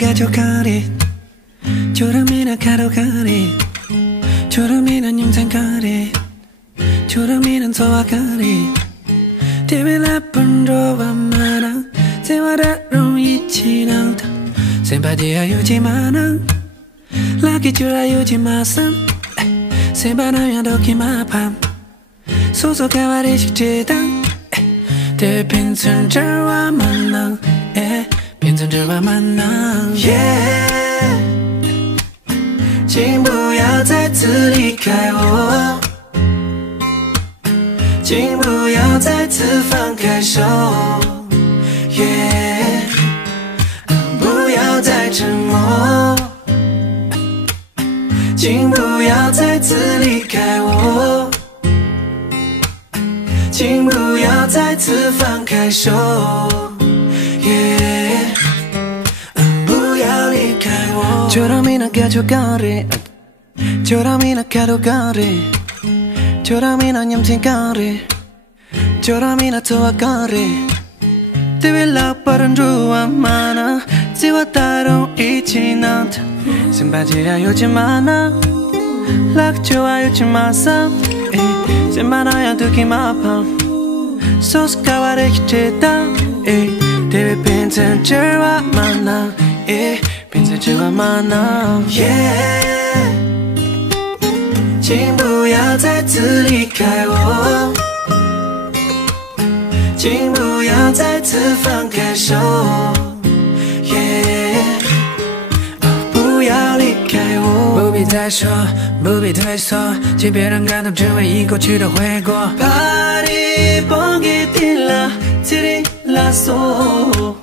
가져가리 조름이나 가져가리 조름이는 영상가리 조름이는 소화가리 대빌라쁜 조와 많아 세와라로 있진 않다 생바디야 유지 많아 라기 줄아 유지 마삼 생바나야 더기 마밤 소소가와리 식재당 대빈순 저와 만나 빈순 저와 만나请不要再次离开我请不要再次放开手不要再沉默请不要再次离开我请不要再次放开手不要离开我조람이나 가져가리 조람이나 가져가리 조람이나 냠팅가리 조람이나 도와가리 대빌라빠른 조와 많아 지와 따로 있진 않다 신바지야 요즘 많아 락 좋아 요즘 마사 신바나야 두기 마밤 소스가와리 기체다 대비 빈센 저와 만나 빈센 저와 만나 请不要再次离开我请不要再次放开手不要离开我不必再说不必退缩请别人感动只为已过去的悔过 Party 봉기딜라 지릴라소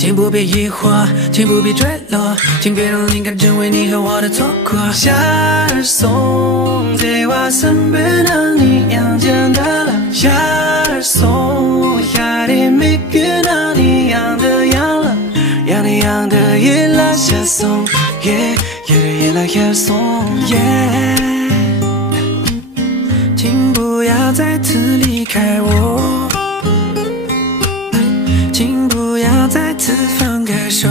请不必疑惑请不必坠落请别让灵感成为你和我的错过夏日松在我身边让你养见的了夏日松夏天每个让你养的养了养你养的夜来夏松夜夜来夏松请不要再次离开我请不要再次放开手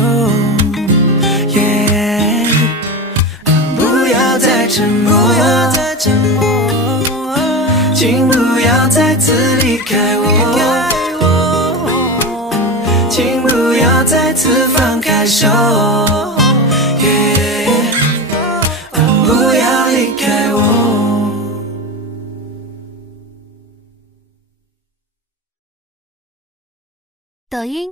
不要再沉默请不要再次离开我请不要再次放开手不要离开我抖音